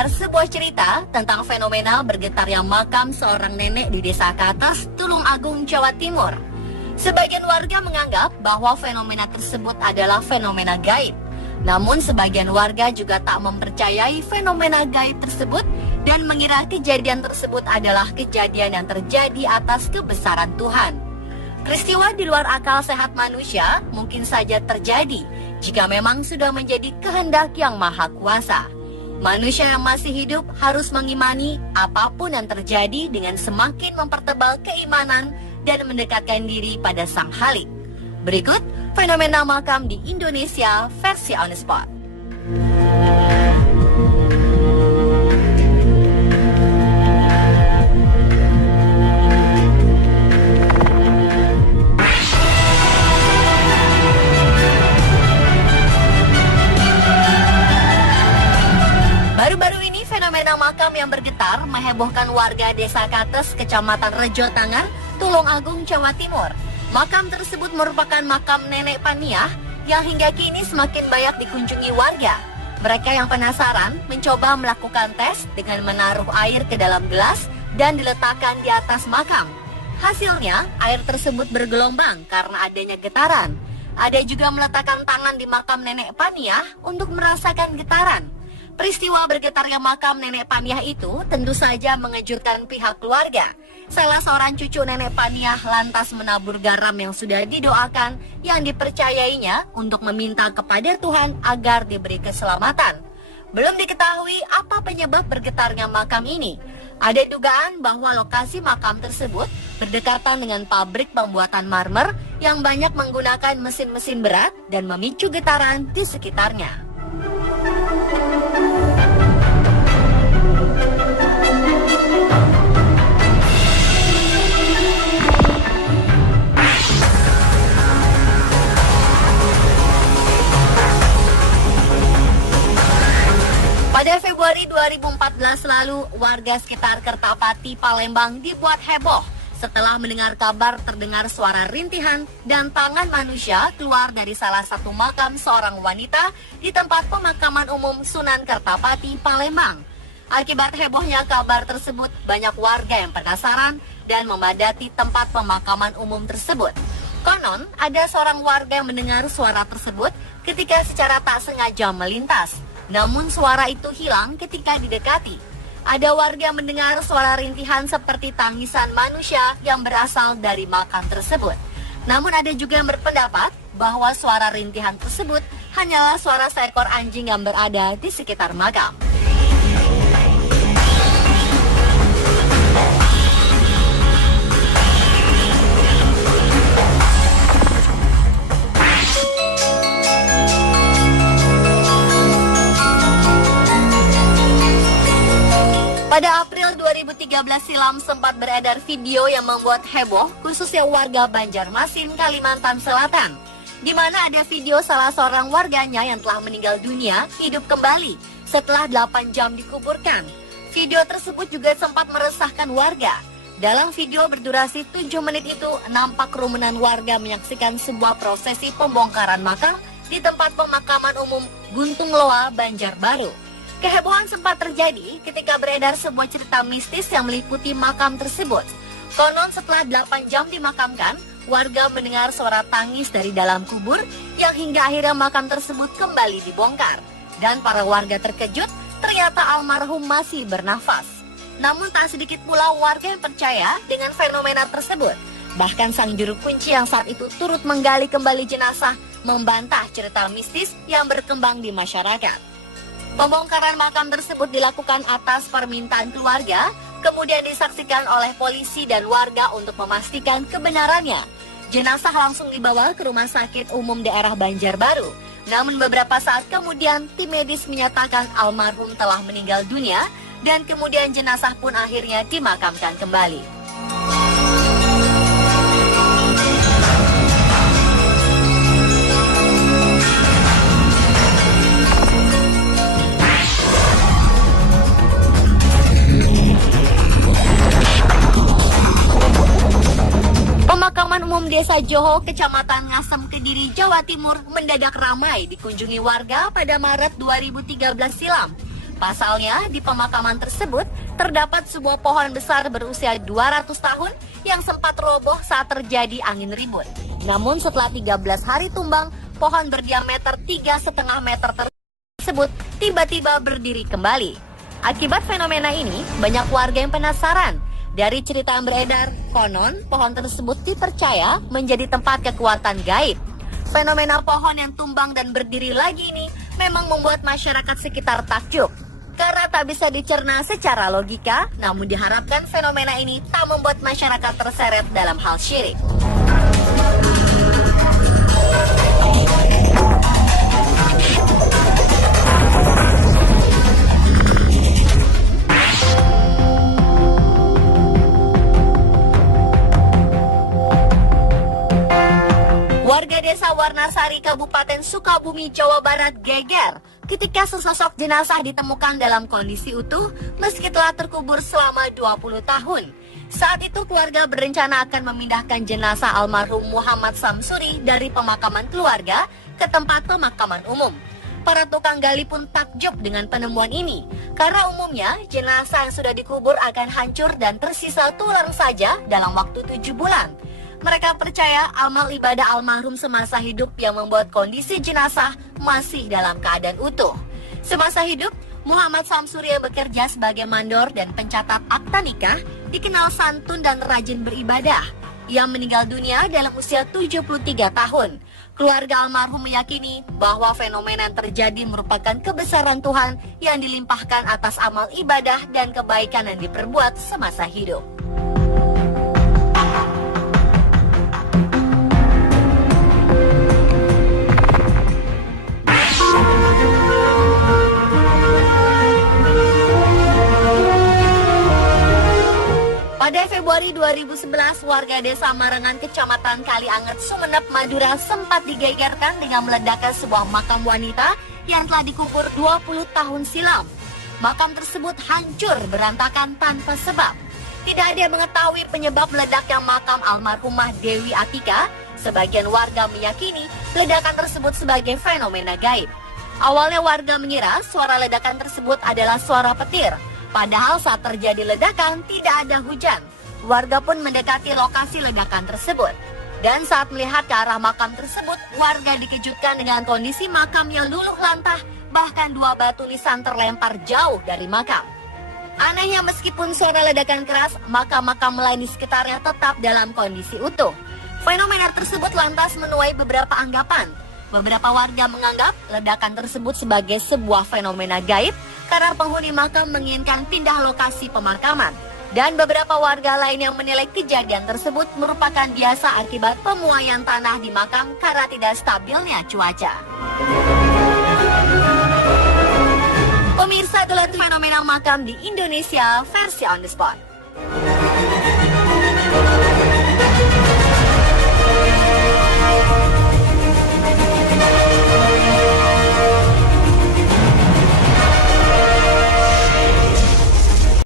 beredar sebuah cerita tentang fenomena bergetarnya makam seorang nenek di Desa Kates, Tulung Agung, Jawa Timur. Sebagian warga menganggap bahwa fenomena tersebut adalah fenomena gaib. Namun sebagian warga juga tak mempercayai fenomena gaib tersebut dan mengira kejadian tersebut adalah kejadian yang terjadi atas kebesaran Tuhan. Peristiwa di luar akal sehat manusia mungkin saja terjadi jika memang sudah menjadi kehendak yang maha kuasa. Manusia yang masih hidup harus mengimani apapun yang terjadi dengan semakin mempertebal keimanan dan mendekatkan diri pada Sang Khalik. Berikut fenomena makam di Indonesia versi On The Spot. Baru-baru ini fenomena makam yang bergetar menghebohkan warga Desa Kates, Kecamatan Rejo Tangar, Tulung Agung, Jawa Timur. Makam tersebut merupakan makam Nenek Paniah yang hingga kini semakin banyak dikunjungi warga. Mereka yang penasaran mencoba melakukan tes dengan menaruh air ke dalam gelas dan diletakkan di atas makam. Hasilnya, air tersebut bergelombang karena adanya getaran. Ada juga meletakkan tangan di makam Nenek Paniah untuk merasakan getaran. Peristiwa bergetarnya makam Nenek Paniah itu tentu saja mengejutkan pihak keluarga. Salah seorang cucu Nenek Paniah lantas menabur garam yang sudah didoakan yang dipercayainya untuk meminta kepada Tuhan agar diberi keselamatan. Belum diketahui apa penyebab bergetarnya makam ini. Ada dugaan bahwa lokasi makam tersebut berdekatan dengan pabrik pembuatan marmer yang banyak menggunakan mesin-mesin berat dan memicu getaran di sekitarnya. Pada Februari 2014 lalu, warga sekitar Kertapati, Palembang dibuat heboh setelah mendengar kabar terdengar suara rintihan dan tangan manusia keluar dari salah satu makam seorang wanita di tempat pemakaman umum Sunan Kertapati, Palembang. Akibat hebohnya kabar tersebut, banyak warga yang penasaran dan memadati tempat pemakaman umum tersebut. Konon, ada seorang warga yang mendengar suara tersebut ketika secara tak sengaja melintas. Namun suara itu hilang ketika didekati. Ada warga mendengar suara rintihan seperti tangisan manusia yang berasal dari makam tersebut. Namun ada juga yang berpendapat bahwa suara rintihan tersebut hanyalah suara seekor anjing yang berada di sekitar makam. Pada April 2013 silam sempat beredar video yang membuat heboh khususnya warga Banjarmasin, Kalimantan Selatan, di mana ada video salah seorang warganya yang telah meninggal dunia hidup kembali setelah 8 jam dikuburkan. Video tersebut juga sempat meresahkan warga. Dalam video berdurasi 7 menit itu nampak kerumunan warga menyaksikan sebuah prosesi pembongkaran makam di tempat pemakaman umum Guntung Loa, Banjarbaru. Kehebohan sempat terjadi ketika beredar sebuah cerita mistis yang meliputi makam tersebut. Konon setelah 8 jam dimakamkan, warga mendengar suara tangis dari dalam kubur yang hingga akhirnya makam tersebut kembali dibongkar. Dan para warga terkejut ternyata almarhum masih bernafas. Namun tak sedikit pula warga yang percaya dengan fenomena tersebut. Bahkan sang juru kunci yang saat itu turut menggali kembali jenazah membantah cerita mistis yang berkembang di masyarakat. Pembongkaran makam tersebut dilakukan atas permintaan keluarga, kemudian disaksikan oleh polisi dan warga untuk memastikan kebenarannya. Jenazah langsung dibawa ke Rumah Sakit Umum Daerah Banjarbaru. Namun beberapa saat kemudian tim medis menyatakan almarhum telah meninggal dunia dan kemudian jenazah pun akhirnya dimakamkan kembali. Pemakaman umum Desa Joho, Kecamatan Ngasem, Kediri, Jawa Timur mendadak ramai dikunjungi warga pada Maret 2013 silam. Pasalnya, di pemakaman tersebut terdapat sebuah pohon besar berusia 200 tahun yang sempat roboh saat terjadi angin ribut. Namun setelah 13 hari tumbang, pohon berdiameter 3,5 meter tersebut tiba-tiba berdiri kembali. Akibat fenomena ini, banyak warga yang penasaran. Dari cerita yang beredar, konon pohon tersebut dipercaya menjadi tempat kekuatan gaib. Fenomena pohon yang tumbang dan berdiri lagi ini memang membuat masyarakat sekitar takjub. Karena tak bisa dicerna secara logika, namun diharapkan fenomena ini tak membuat masyarakat terseret dalam hal syirik. Warga desa Warnasari, Kabupaten Sukabumi, Jawa Barat geger ketika sesosok jenazah ditemukan dalam kondisi utuh meski telah terkubur selama 20 tahun. Saat itu keluarga berencana akan memindahkan jenazah almarhum Muhammad Samsuri dari pemakaman keluarga ke tempat pemakaman umum. Para tukang gali pun takjub dengan penemuan ini, karena umumnya jenazah yang sudah dikubur akan hancur dan tersisa tulang saja dalam waktu 7 bulan. Mereka percaya amal ibadah almarhum semasa hidup yang membuat kondisi jenazah masih dalam keadaan utuh. Semasa hidup, Muhammad Samsuri yang bekerja sebagai mandor dan pencatat akta nikah dikenal santun dan rajin beribadah. Ia meninggal dunia dalam usia 73 tahun. Keluarga almarhum meyakini bahwa fenomena yang terjadi merupakan kebesaran Tuhan yang dilimpahkan atas amal ibadah dan kebaikan yang diperbuat semasa hidup. Pada Februari 2011, warga desa Marengan, Kecamatan Kalianget, Sumeneb, Madura sempat digegerkan dengan meledakkan sebuah makam wanita yang telah dikubur 20 tahun silam. Makam tersebut hancur berantakan tanpa sebab. Tidak ada yang mengetahui penyebab meledaknya makam almarhumah Dewi Atika. Sebagian warga meyakini ledakan tersebut sebagai fenomena gaib. Awalnya warga mengira suara ledakan tersebut adalah suara petir. Padahal saat terjadi ledakan tidak ada hujan. Warga pun mendekati lokasi ledakan tersebut. Dan saat melihat ke arah makam tersebut, warga dikejutkan dengan kondisi makam yang luluh lantah, bahkan 2 batu nisan terlempar jauh dari makam. Anehnya meskipun suara ledakan keras, makam-makam lain di sekitarnya tetap dalam kondisi utuh. Fenomena tersebut lantas menuai beberapa anggapan. Beberapa warga menganggap ledakan tersebut sebagai sebuah fenomena gaib karena penghuni makam menginginkan pindah lokasi pemakaman. Dan beberapa warga lain yang menilai kejadian tersebut merupakan biasa akibat pemuaian tanah di makam karena tidak stabilnya cuaca. Pemirsa, itulah fenomena makam di Indonesia versi On The Spot.